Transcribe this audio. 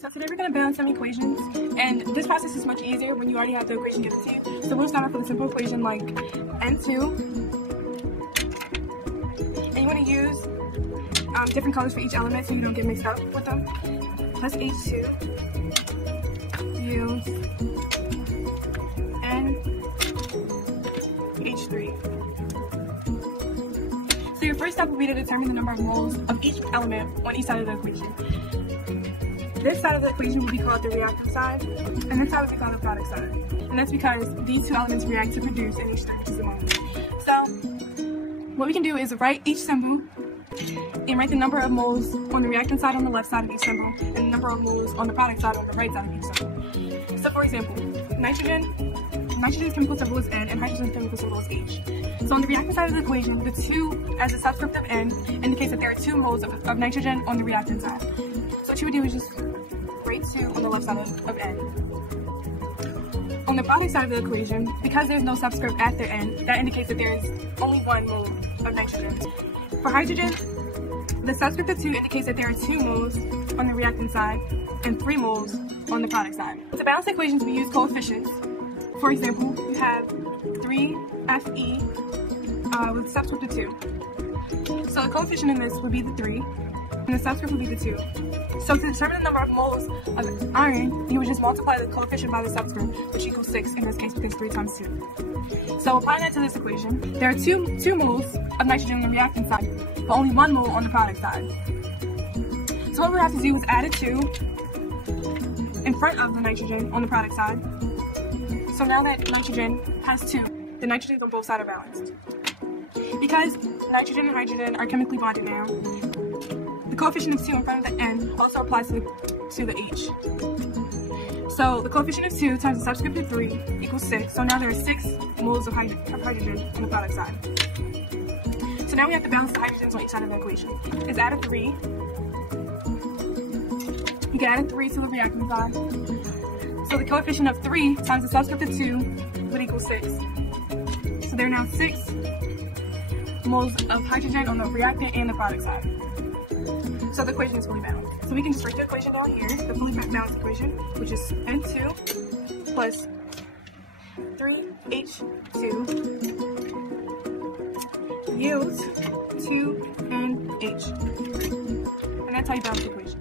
So today we're going to balance some equations, and this process is much easier when you already have the equation given to you. So we'll start off with a simple equation like N2, and you want to use different colors for each element so you don't get mixed up with them. Plus H2 yields NH3. So your first step will be to determine the number of moles of each element on each side of the equation. This side of the equation will be called the reactant side, and this side will be called the product side. And that's because these two elements react to produce NH3, which is the moment. So what we can do is write each symbol and write the number of moles on the reactant side on the left side of each symbol, and the number of moles on the product side on the right side of each symbol. So for example, nitrogen chemical symbol is N and hydrogen chemical symbol is H. So on the reactant side of the equation, the 2 as a subscript of N indicates that there are 2 moles of nitrogen on the reactant side. So what you would do is just write 2 on the left side of N. On the product side of the equation, because there's no subscript at the N, that indicates that there is only 1 mole of nitrogen. For hydrogen, the subscript of 2 indicates that there are 2 moles on the reactant side and 3 moles on the product side. To balance equations, we use coefficients. For example, you have 3Fe with subscript of 2. So the coefficient in this would be the 3, and the subscript would be the 2. So to determine the number of moles of iron, you would just multiply the coefficient by the subscript, which equals 6 in this case because 3 times 2. So applying that to this equation, there are 2 moles of nitrogen on the reactant side, but only 1 mole on the product side. So what we have to do is add a 2 in front of the nitrogen on the product side. So now that nitrogen has 2, the nitrogens on both sides are balanced. Because nitrogen and hydrogen are chemically bonded now, the coefficient of 2 in front of the N also applies to the H. So the coefficient of 2 times the subscript of 3 equals 6. So now there are 6 moles of hydrogen on the product side. So now we have to balance the hydrogens on each side of the equation. Is add a 3. You can add a 3 to the reactant side. So the coefficient of 3 times the subscript of 2 would equal 6. So there are now 6 moles of hydrogen on the reactant and the product side. So the equation is fully balanced. So we can just write the equation down here, the fully balanced equation, which is N2 plus 3H2 yields 2NH. And that's how you balance the equation.